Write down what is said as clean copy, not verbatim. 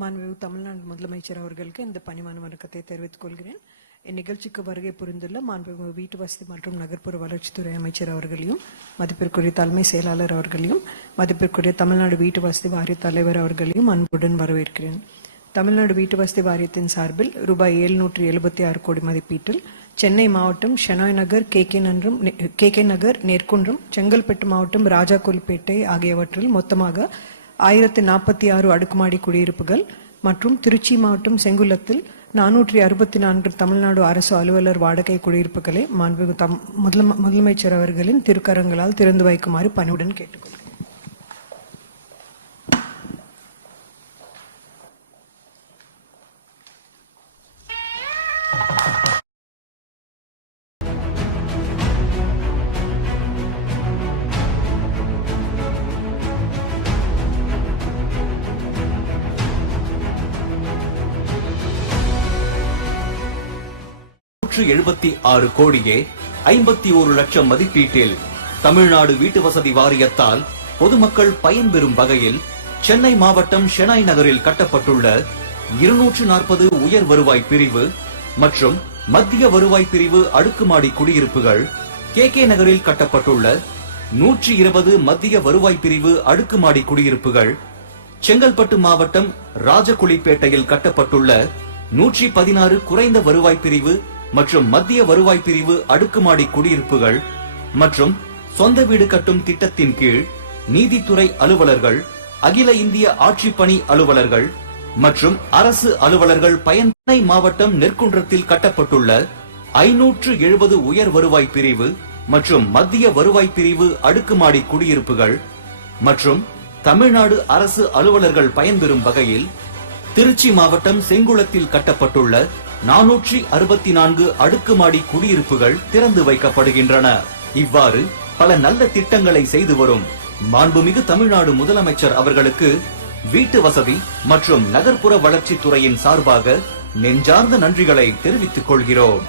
மாண்புமிகு தமிழ்நாடு முதலமைச்சர் அவர்களுக்கு இந்த பணிமான வணக்கத்தை தெரிவித்துக் கொள்கிறேன். இந்நிகழ்ச்சிக்கு வருகை புரிந்துள்ள மாண்புமிகு வீட்டு வசதி மற்றும் நகர்ப்புற வளர்ச்சித்துறை அமைச்சர் அவர்களையும், மதிப்பிற்குரிய தலைமை செயலாளர் அவர்களையும், மதிப்பிற்குரிய தமிழ்நாடு வீட்டு வசதி வாரிய தலைவர் அவர்களையும் அன்புடன் வரவேற்கிறேன். தமிழ்நாடு வீட்டு வசதி வாரியத்தின் சார்பில் ரூபாய் 776 கோடி மதிப்பீட்டில் சென்னை மாவட்டம் ஷெனாய் நகர், கே நகர், நெற்குன்றம், செங்கல்பட்டு மாவட்டம் ராஜாக்கோல்பேட்டை ஆகியவற்றில் மொத்தமாக 1046 அடுக்குமாடி குடியிருப்புகள் மற்றும் திருச்சி மாவட்டம் செங்குளத்தில் 464 தமிழ்நாடு அரசு அலுவலர் வாடகை குடியிருப்புகளை மாண்புமிகு முதலமைச்சர் அவர்களின் திருக்கரங்களால் திறந்து வைக்குமாறு பணிவுடன் கேட்டுக்கொள்கிறேன். கோடியே 51 லட்சம் மதிப்பீட்டில் தமிழ்நாடு வீட்டு வசதி வாரியத்தால் பொதுமக்கள் பயன்பெறும் வகையில் சென்னை மாவட்டம் ஷெனாய் நகரில் கட்டப்பட்டுள்ள 240 உயர் வருவாய் பிரிவு மற்றும் மத்திய வருவாய் பிரிவு அடுக்குமாடி குடியிருப்புகள், கே நகரில் கட்டப்பட்டுள்ள 120 மத்திய வருவாய் பிரிவு அடுக்குமாடி குடியிருப்புகள், செங்கல்பட்டு மாவட்டம் ராஜகுலிப்பேட்டையில் கட்டப்பட்டுள்ள 116 குறைந்த வருவாய் பிரிவு மற்றும் மத்திய வருவாய் பிரிவு அடுக்குமாடி குடியிருப்புகள் மற்றும் சொந்த வீடு கட்டும் திட்டத்தின் கீழ் நீதித்துறை அலுவலர்கள், அகில இந்திய ஆட்சி பணி அலுவலர்கள் மற்றும் அரசு அலுவலர்கள் சென்னை மாவட்டம் நெற்குன்றத்தில் கட்டப்பட்டுள்ள 570 உயர் வருவாய் பிரிவு மற்றும் மத்திய வருவாய் பிரிவு அடுக்குமாடி குடியிருப்புகள் மற்றும் தமிழ்நாடு அரசு அலுவலர்கள் பயன்பெறும் வகையில் திருச்சி மாவட்டம் செங்குளத்தில் கட்டப்பட்டுள்ள 464 அடுக்குமாடி குடியிருப்புகள் திறந்து வைக்கப்படுகின்றன. இவ்வாறு பல நல்ல திட்டங்களை செய்து வரும் மாண்புமிகு தமிழ்நாடு முதலமைச்சர் அவர்களுக்கு வீட்டு வசதி மற்றும் நகர்ப்புற வளர்ச்சித்துறையின் சார்பாக நெஞ்சார்ந்த நன்றிகளை தெரிவித்துக் கொள்கிறோம்.